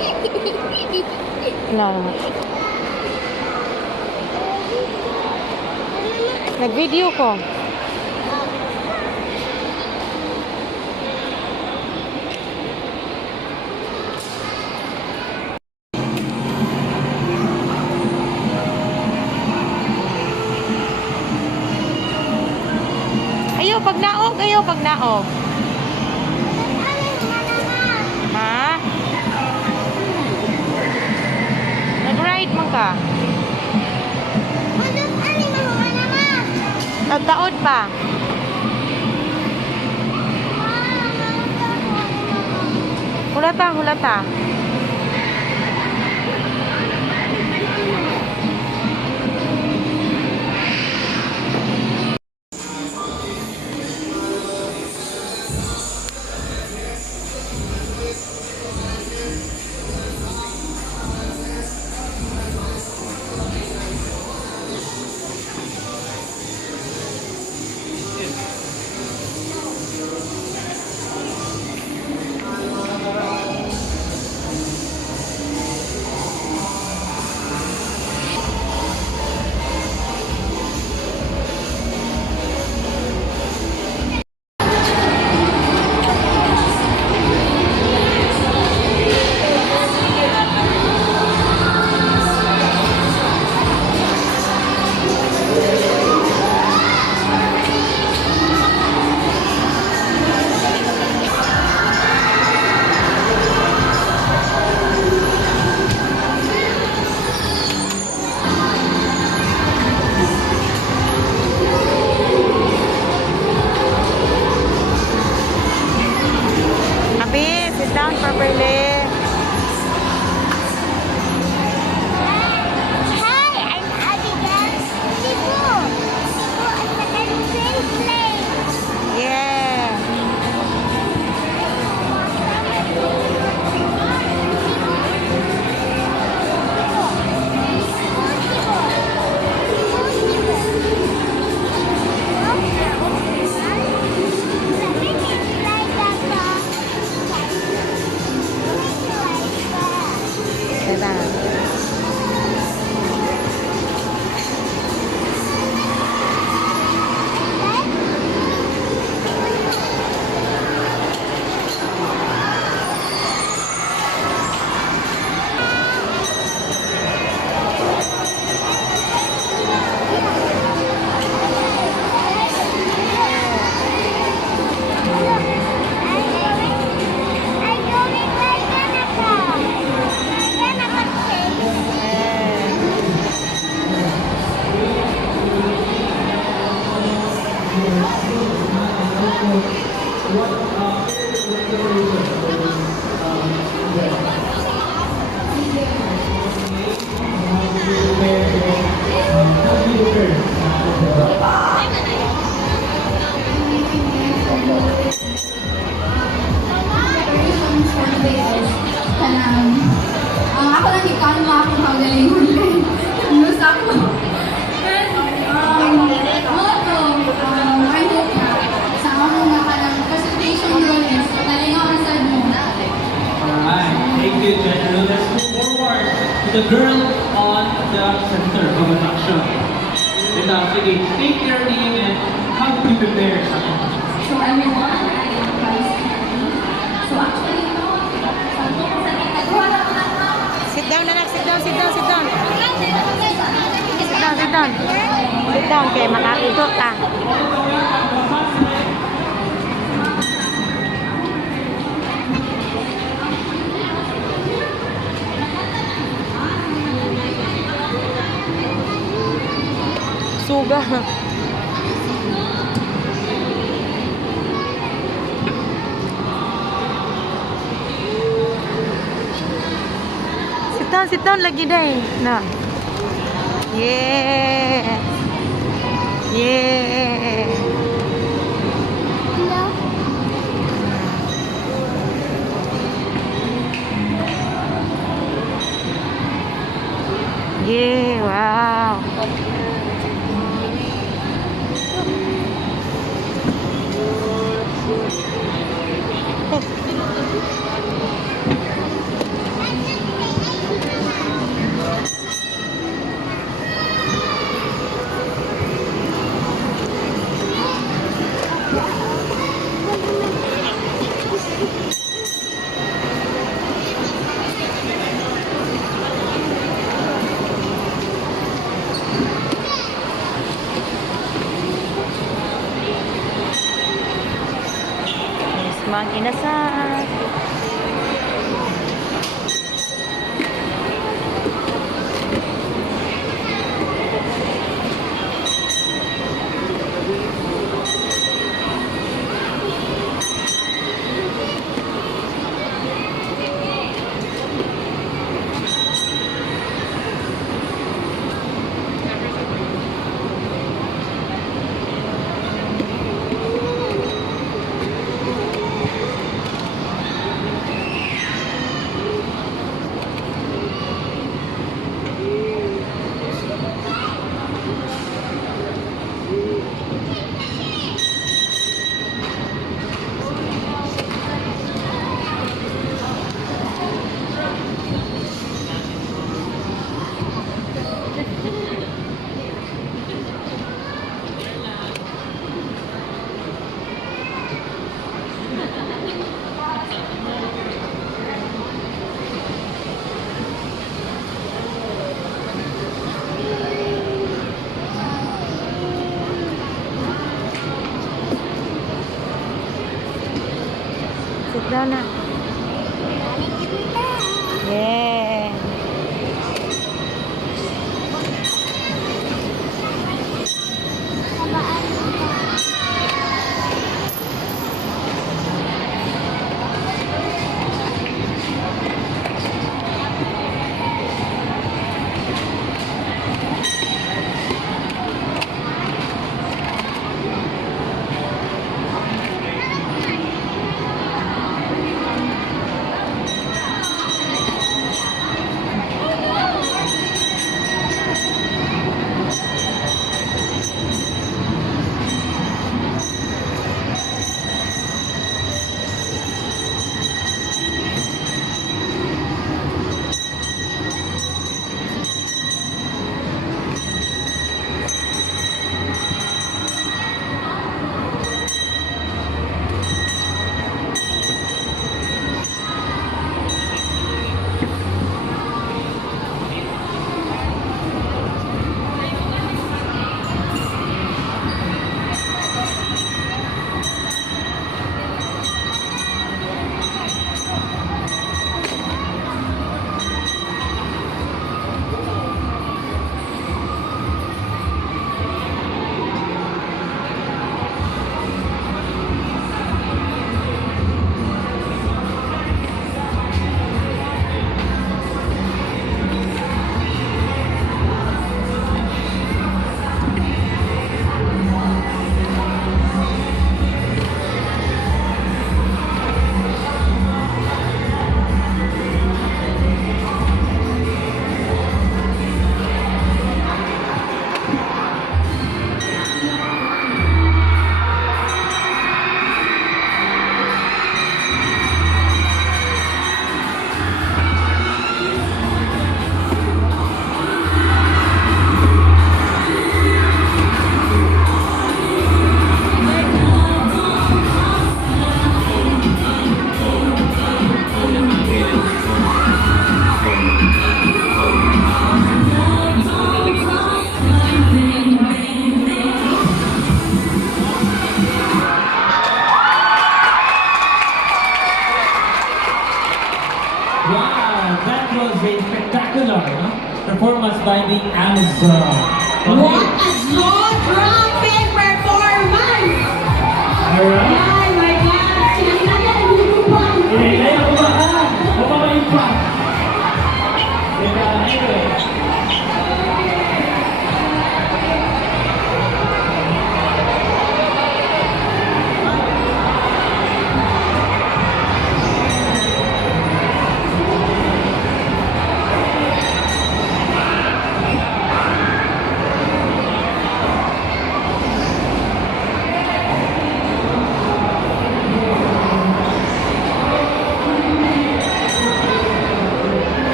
Wala. Nag-video ko. Ayaw pag naog. Ha? Nag-ride mo ka? Nagtaod pa? Hulata, hulata. Sit down properly. Hi, I'm Abigail. Cebu. Cebu is the country place. Yeah. Ako lang ikaw ang mga kung magaling huli. News ako. I hope na sa ako nga ka ng presentation yun is talingaw ang sad mo. Alright, thank you, General. Let's move forward to the girl on the center of attraction. Ito, sige, state your name and how do you prepare sa akin? So everyone, I advise you. So actually, Sit down, anak. Sit down, sit down, sit down. Sit down, sit down. Sit down, kaya makaigot ka. Suga. Sit down lagi deh. Nah. Yeah. Yeah. Yeah, wow. ang inasal. Sit down na. Yeah. Wow, that was a spectacular performance by the Amazon. What a jaw-dropping performance! Alright. Oh my God! Sinasaya ang lulupan! Kaya ko ba? Bumaba yung pa. Diba? Anyway.